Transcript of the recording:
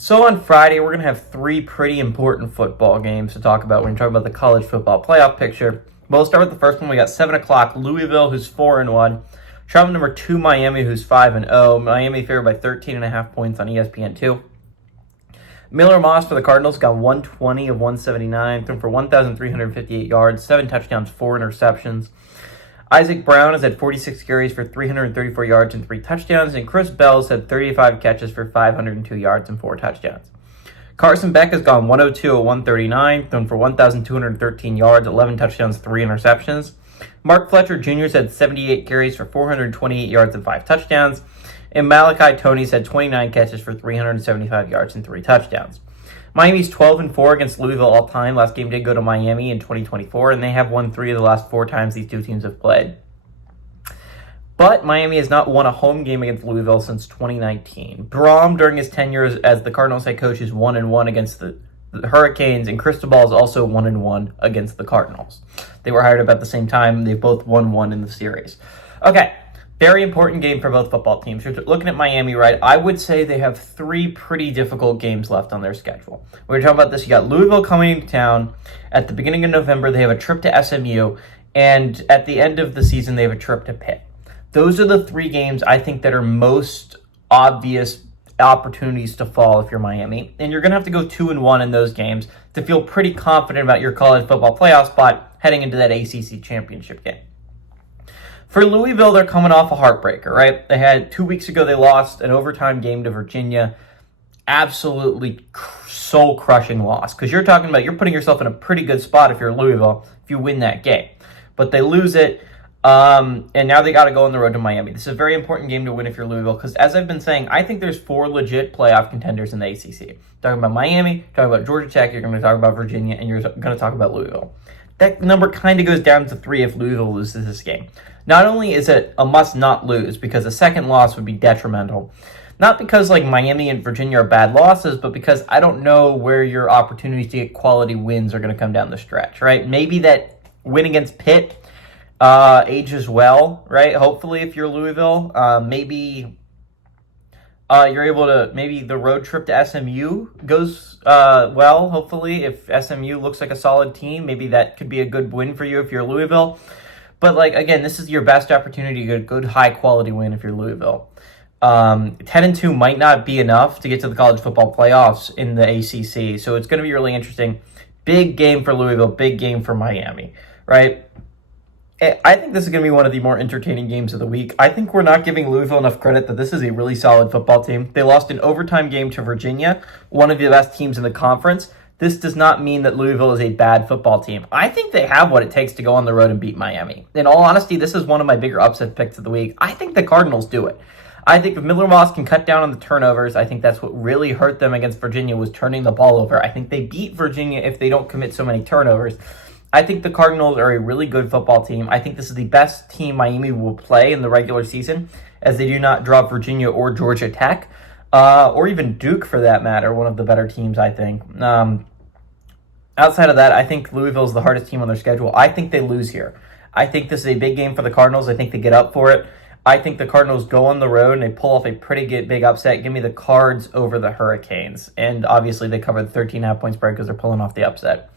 So on Friday, we're going to have three pretty important football games to talk about when we talk about the college football playoff picture. We'll start with the first one. We got 7 o'clock, Louisville, who's 4-1. Traveling number 2, Miami, who's 5-0. Miami favored by 13.5 points on ESPN2. Miller Moss for the Cardinals got 120 of 179, thrown for 1,358 yards, 7 touchdowns, 4 interceptions. Isaac Brown has had 46 carries for 334 yards and 3 touchdowns, and Chris Bell's had 35 catches for 502 yards and 4 touchdowns. Carson Beck has gone 102 of 139, thrown for 1,213 yards, 11 touchdowns, 3 interceptions. Mark Fletcher Jr. has had 78 carries for 428 yards and 5 touchdowns, and Malachi Toney's had 29 catches for 375 yards and 3 touchdowns. Miami's 12-4 against Louisville all time. Last game did go to Miami in 2024, and they have won 3 of the last 4 times these two teams have played. But Miami has not won a home game against Louisville since 2019. Brom, during his tenure as the Cardinals head coach, is 1-1 against the Hurricanes, and Cristobal is also 1-1 against the Cardinals. They were hired about the same time. They've both won 1 in the series. Okay. Very important game for both football teams. You're looking at Miami, right? I would say they have 3 pretty difficult games left on their schedule. We're talking about this. You got Louisville coming into town. At the beginning of November, they have a trip to SMU. And at the end of the season, they have a trip to Pitt. Those are the 3 games I think that are most obvious opportunities to fall if you're Miami. And you're going to have to go 2-1 in those games to feel pretty confident about your college football playoff spot heading into that ACC championship game. For Louisville, they're coming off a heartbreaker, right? They had 2 weeks ago, they lost an overtime game to Virginia. Absolutely soul-crushing loss. Because you're putting yourself in a pretty good spot if you're Louisville if you win that game. But they lose it, and now they got to go on the road to Miami. This is a very important game to win if you're Louisville, because as I've been saying, I think there's 4 legit playoff contenders in the ACC. Talking about Miami, talking about Georgia Tech, you're going to talk about Virginia, and you're going to talk about Louisville. That number kind of goes down to 3 if Louisville loses this game. Not only is it a must not lose, because a second loss would be detrimental, not because Miami and Virginia are bad losses, but because I don't know where your opportunities to get quality wins are going to come down the stretch, right? Maybe that win against Pitt ages well, right? Hopefully, if you're Louisville, maybe you're able to, maybe the road trip to SMU goes well, hopefully. If SMU looks like a solid team, maybe that could be a good win for you if you're Louisville. But, again, this is your best opportunity to get a good, high-quality win if you're Louisville. 10-2 might not be enough to get to the college football playoffs in the ACC, so it's going to be really interesting. Big game for Louisville, big game for Miami, right? I think this is going to be one of the more entertaining games of the week. I think we're not giving Louisville enough credit that this is a really solid football team. They lost an overtime game to Virginia, one of the best teams in the conference. This does not mean that Louisville is a bad football team. I think they have what it takes to go on the road and beat Miami. In all honesty, this is one of my bigger upset picks of the week. I think the Cardinals do it. I think if Miller Moss can cut down on the turnovers, I think that's what really hurt them against Virginia was turning the ball over. I think they beat Virginia if they don't commit so many turnovers. I think the Cardinals are a really good football team. I think this is the best team Miami will play in the regular season, as they do not drop Virginia or Georgia Tech, or even Duke for that matter, one of the better teams, I think. Outside of that, I think Louisville is the hardest team on their schedule. I think they lose here. I think this is a big game for the Cardinals. I think they get up for it. I think the Cardinals go on the road and they pull off a pretty big upset. Give me the Cards over the Hurricanes. And obviously they cover the 13.5 point spread because they're pulling off the upset.